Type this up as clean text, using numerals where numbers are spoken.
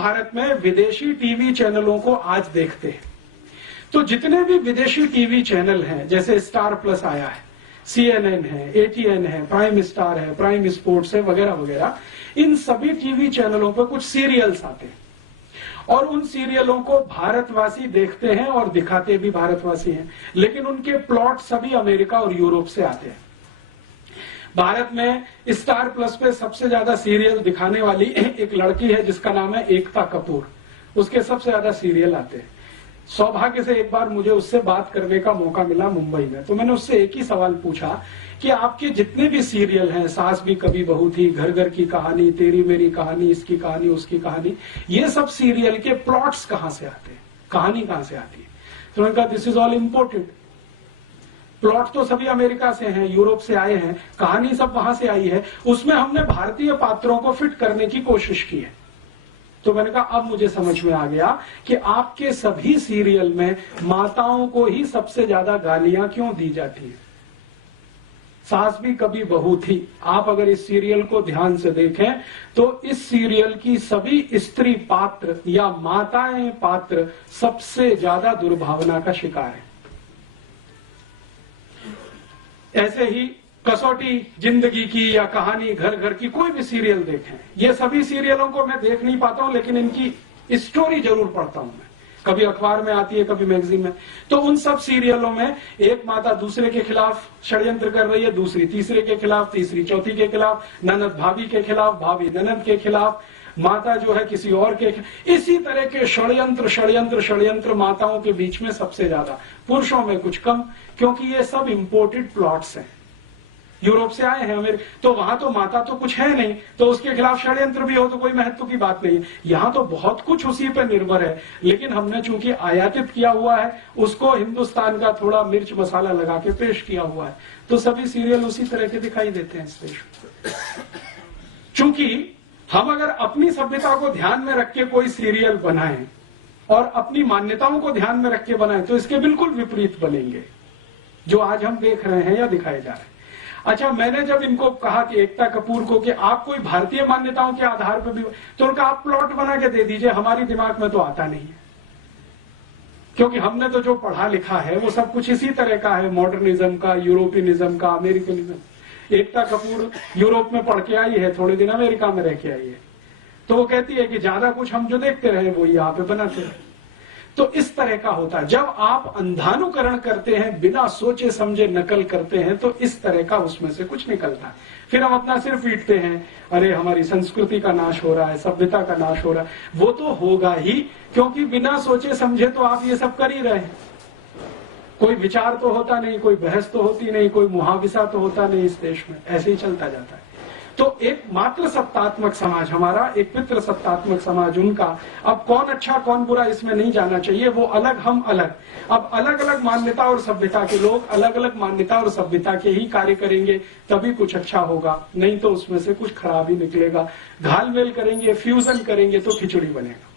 भारत में विदेशी टीवी चैनलों को आज देखते हैं, तो जितने भी विदेशी टीवी चैनल हैं, जैसे स्टार प्लस आया है, CNN है, ATN है, प्राइम स्टार है, प्राइम स्पोर्ट्स है, वगैरह वगैरह, इन सभी टीवी चैनलों पर कुछ सीरियल्स आते हैं और उन सीरियलों को भारतवासी देखते हैं और दिखाते भी भारतवासी हैं, लेकिन उनके प्लॉट सभी अमेरिका और यूरोप से आते हैं। भारत में स्टार प्लस पे सबसे ज्यादा सीरियल दिखाने वाली एक लड़की है जिसका नाम है एकता कपूर, उसके सबसे ज्यादा सीरियल आते हैं। सौभाग्य से एक बार मुझे उससे बात करने का मौका मिला मुंबई में, तो मैंने उससे एक ही सवाल पूछा कि आपके जितने भी सीरियल हैं, सास भी कभी बहू थी, घर घर की कहानी, तेरी मेरी कहानी, इसकी कहानी, उसकी कहानी, ये सब सीरियल के प्लॉट्स कहां से आते हैं, कहानी कहां से आती है? तो उन्होंने कहा this is all imported. Plot तो सभी अमेरिका से हैं, यूरोप से आए हैं, कहानी सब वहां से आई है, उसमें हमने भारतीय पात्रों को फिट करने की कोशिश की है। तो मैंने कहा अब मुझे समझ में आ गया कि आपके सभी सीरियल में माताओं को ही सबसे ज्यादा गालियां क्यों दी जाती है। सास भी कभी बहू थी, आप अगर इस सीरियल को ध्यान से देखें तो इस सीरियल की सभी स्त्री पात्र या माताएं पात्र सबसे ज्यादा दुर्भावना का शिकार है। ऐसे ही कसौटी जिंदगी की या कहानी घर घर की, कोई भी सीरियल देखें, ये सभी सीरियलों को मैं देख नहीं पाता हूं, लेकिन इनकी स्टोरी जरूर पढ़ता हूं मैं, कभी अखबार में आती है, कभी मैगजीन में। तो उन सब सीरियलों में एक माता दूसरे के खिलाफ षड्यंत्र कर रही है, दूसरी तीसरे के खिलाफ, तीसरी चौथी के खिलाफ, ननद भाभी के खिलाफ, भाभी ननद के खिलाफ, माता जो है किसी और के, इसी तरह के षड्यंत्र षड्यंत्र षड्यंत्र माताओं के बीच में सबसे ज्यादा, पुरुषों में कुछ कम, क्योंकि ये सब इंपोर्टेड प्लॉट्स हैं, यूरोप से आए हैं अमेरिका, तो वहां तो माता तो कुछ है नहीं, तो उसके खिलाफ षड्यंत्र भी हो तो कोई महत्व की बात नहीं है। यहां तो बहुत कुछ उसी पर निर्भर है, लेकिन हमने चूंकि आयातित किया हुआ है, उसको हिंदुस्तान का थोड़ा मिर्च मसाला लगा के पेश किया हुआ है, तो सभी सीरियल उसी तरह के दिखाई देते हैं इस देश में। चूंकि हम अगर अपनी सभ्यता को ध्यान में रख के कोई सीरियल बनाएं और अपनी मान्यताओं को ध्यान में रख के बनाएं, तो इसके बिल्कुल विपरीत बनेंगे जो आज हम देख रहे हैं या दिखाए जा रहे हैं। अच्छा, मैंने जब इनको कहा कि एकता कपूर को कि आप कोई भारतीय मान्यताओं के आधार पर भी, तो उनका आप प्लॉट बना के दे दीजिए, हमारी दिमाग में तो आता नहीं है, क्योंकि हमने तो जो पढ़ा लिखा है वो सब कुछ इसी तरह का है, मॉडर्निज्म का, यूरोपियनिज्म का, अमेरिकनिज्म। एकता कपूर यूरोप में पढ़ के आई है, थोड़े दिन अमेरिका में रह के आई है, तो वो कहती है कि ज्यादा कुछ हम जो देखते रहे वो यहाँ पे बनाते रहे। तो इस तरह का होता है, जब आप अंधानुकरण करते हैं, बिना सोचे समझे नकल करते हैं, तो इस तरह का उसमें से कुछ निकलता है। फिर हम अपना सिर पीटते हैं, अरे हमारी संस्कृति का नाश हो रहा है, सभ्यता का नाश हो रहा है। वो तो होगा ही, क्योंकि बिना सोचे समझे तो आप ये सब कर ही रहे हैं। कोई विचार तो होता नहीं, कोई बहस तो होती नहीं, कोई मुहाविसा तो होता नहीं इस देश में, ऐसे ही चलता जाता है। तो एक मात्र सत्तात्मक समाज हमारा, एक पितृ सत्तात्मक समाज उनका। अब कौन अच्छा कौन बुरा इसमें नहीं जाना चाहिए, वो अलग हम अलग। अब अलग अलग मान्यता और सभ्यता के लोग अलग अलग मान्यता और सभ्यता के ही कार्य करेंगे, तभी कुछ अच्छा होगा, नहीं तो उसमें से कुछ खराब ही निकलेगा। घालमेल करेंगे, फ्यूजन करेंगे तो खिचड़ी बनेगा।